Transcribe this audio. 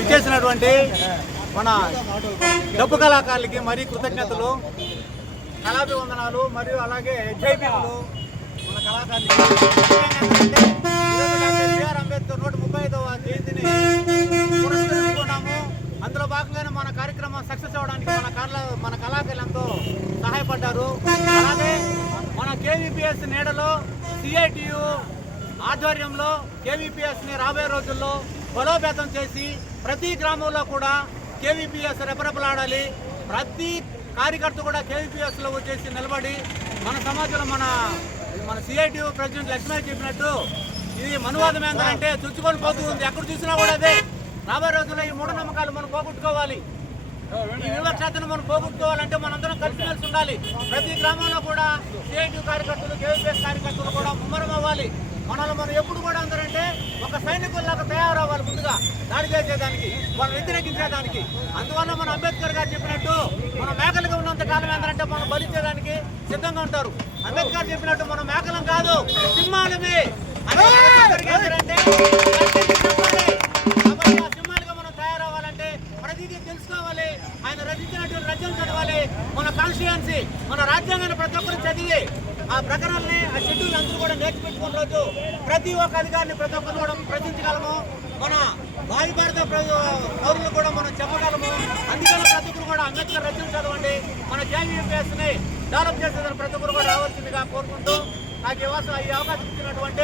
ఇచ్చేసినటువంటి మన డబ్బు కళాకారులకి మరీ కృతజ్ఞతలు, కళాభివందనాలు మరియు అలాగే జైబీలు మన కళాకారులకి. బిఆర్ అంబేద్కర్ 135వ జయంతిని పురస్కరించుకున్నాము. అందులో భాగంగానే మన కార్యక్రమం సక్సెస్ అవ్వడానికి మన కళాకారులు ఎంతో సహాయపడ్డారు. అలాగే మన కేవీపీఎస్ నీడలో సిఐటియు ఆధ్వర్యంలో కేవీపీఎస్ని రాబోయే రోజుల్లో బలోపేతం చేసి ప్రతి గ్రామంలో కూడా కేవీపీఎస్ రెపరెపలాడాలి. ప్రతి కార్యకర్త కూడా కేవీపీఎస్లో వచ్చేసి నిలబడి మన సమాజంలో మన సిఐటియు ప్రెసిడెంట్ లక్ష్మణ్ చెప్పినట్టు ఇది మనువాదం ఏంటంటే చుచ్చుకొని పోతుంది. ఎక్కడ చూసినా కూడా అదే. రాబోయే రోజుల్లో ఈ మూఢనమ్మకాలు మనం పోగొట్టుకోవాలి, ఈ వివక్షతను మనం పోగొట్టుకోవాలంటే మనందరం కలిసిమెలిసి ఉండాలి. ప్రతి గ్రామంలో కూడా సిఐటియు కార్యకర్తలు, కేవీపీఎస్ కార్యకర్తలు కూడా ముమ్మరం అవ్వాలి. మనం ఎప్పుడు కూడా అందరంటే ఒక సైనికుల్లాగా తయారవ్వాలి. ముందుగా దాడి చేసేదానికి, వాళ్ళు వ్యతిరేకించేదానికి. అందువల్ల మన అంబేద్కర్ గారు చెప్పినట్టు మనం మేకలుగా ఉన్నంత కాలం ఏంటంటే మనం బలించేదానికి సిద్ధంగా ఉంటారు. అంబేద్కర్ చెప్పినట్టు మనం మేకలం కాదు, సింహాలమే. సింహాలుగా మనం తయారవ్వాలంటే ప్రతిదీ తెలుసుకోవాలి. ఆయన రచించినటువంటి రచన చదవాలి. మన కాన్స్టిట్యుయెన్సీ, మన రాజ్యాంగాన్ని ప్రతి ఒక్కరు చదివి ఆ ప్రకరణల్ని, ఆ షెడ్యూల్ అందరూ కూడా నేర్చుపెట్టుకున్న రోజు ప్రతి ఒక్క అధికారిని ప్రతి ఒక్కరు కూడా ప్రశ్నించగలము. మన భావి భారత పౌరులు కూడా మనం చెప్పగలము. అందుకని ప్రతి ఒక్కరు కూడా అంబేద్కర్ రచన చదవండి. మన కేవీపీఎస్ని డెవలప్ చేసేదని ప్రతి ఒక్కరు కూడా రావాల్సిందిగా కోరుకుంటూ నాకు ఈ అవకాశం ఇచ్చినటువంటి